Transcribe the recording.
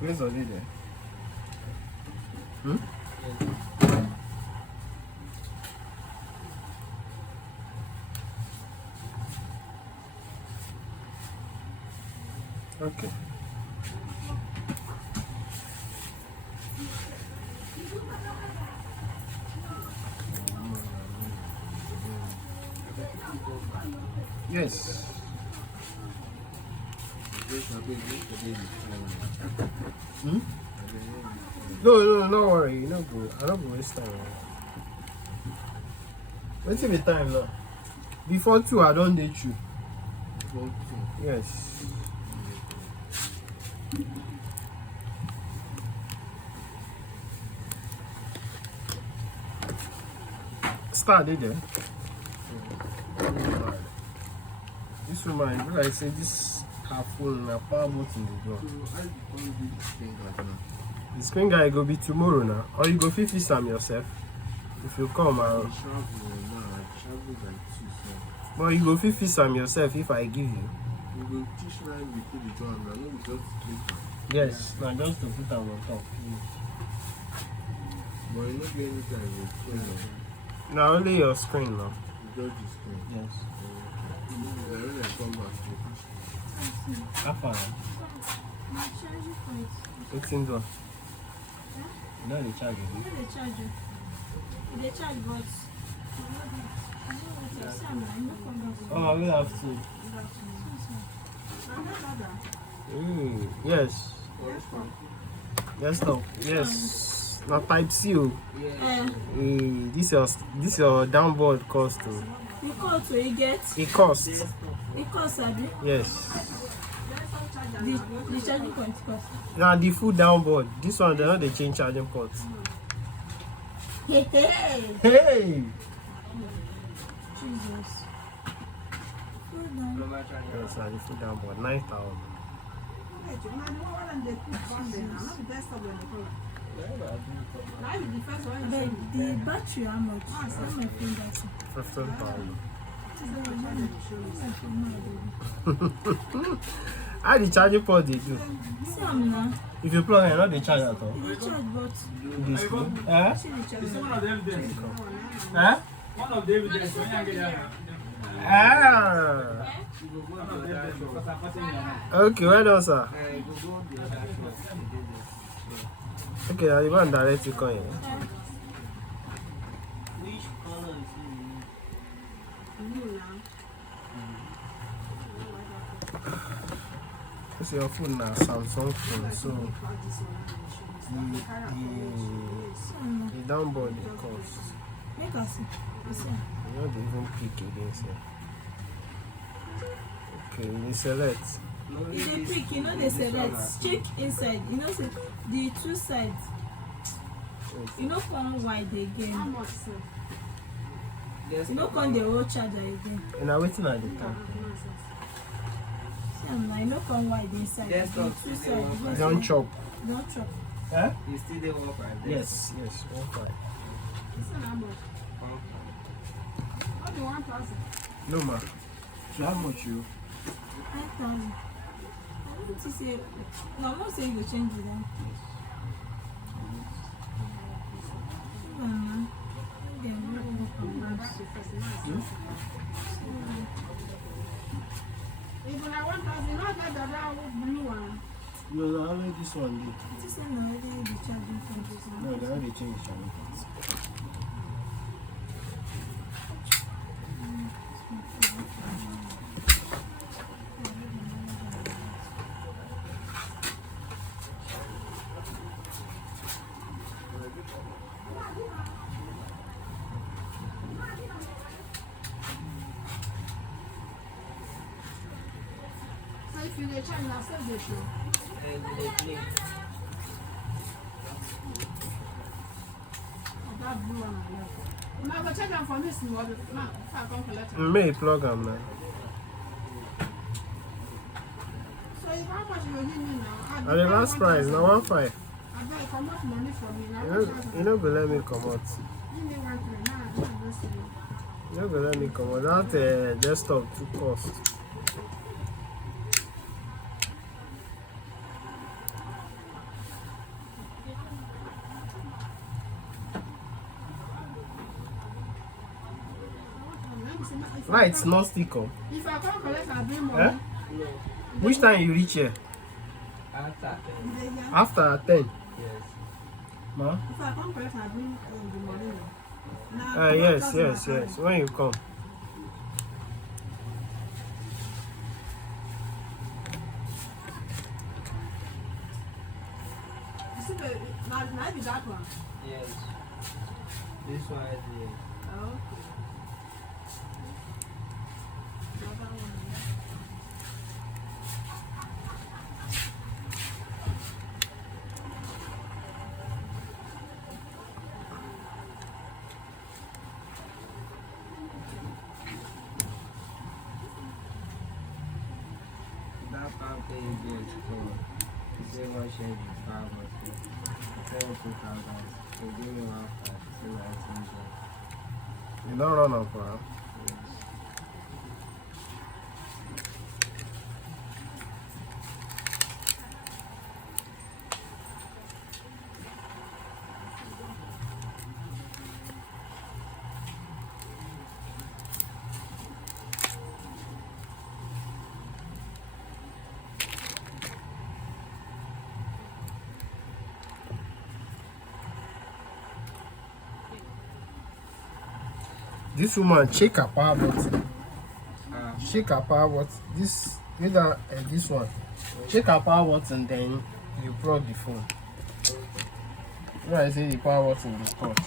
Where's already there? Hmm? Okay. Yes. Hmm? No worry. You know, go. I don't go waste time. What's the time now? Before 2, I don't date you. Yes. Start it there. This woman, like I say, this her phone, her power button is gone. The screen guy go be tomorrow now, or you go fit some yourself. If you come around. But you go fit some yourself if I give you. Yes, now just to put them on top. But you don't get any time. Now only your screen now. Just the screen. Yes. When I come back to How far? It's in door. No, they charge you. They charge, but oh, I will have to. Yes. Yes, no. Yes. Not type C. This your downboard cost. You cost so you get. It costs. It costs, Abi. Yes. The charging point cost. Now the full downboard. This one they don't change charging ports. Hey. Hey. Jesus. Yes, now the full downboard 9,000. The battery, how much? How my phone battery? 15,000. How the charging port they do? Some now. If you plug in, not they charge at all. They charge, but This one. actually charge. One of them is when I get Okay, well done, sir. Okay, now you want direct to coin. It's your phone now, Samsung phone, so the downboard it costs. Make us see. You don't even pick again, sir. Okay, you select. If they pick, you know they select. Check inside. You know, say the two sides. You know, come wide again. You know, come the old charger again. And I'm waiting at the time. See, I'm like, you know, come wide inside. The two sides. Don't chop. Don't chop. Huh? You still there work right there? Yes, 1.5. What do you want, thousand? No, ma. So how much you? 9,000. I want to say, no, I'm not saying you change it. Even I 1,000, not that the blue one. No, only this one. It is already the charging for this one. No, they already changed charging ports. So if you get charged, I'll save the show. That blue one I like. Now go check them for me, see what now if I come collect it. May plug them now. So if how much you give me now? At the last price, now 1.5. I bet how much money from me now? You know, go let me come out. Give me 1 now. I don't see you. You know, go let me come out. That desktop to cost. Why it's not stick up? If I come collect, I bring money. Eh? Which time you reach here? After 10. After 10. Yes. Ma? If I come collect, I bring the money. Yes. When you come. You see the now be that one. Yes. This one is the Oh, okay. The other one, yeah. that pound thing is good. So, say one share is 5 or 2. Say 2,000. So, give me 1 5. Say 19. You don't run up for her. Yes. This woman shake her power button. Ah, Shake her power button. This either this one. Shake her power button, then you plug the phone. When I say the power button is touch.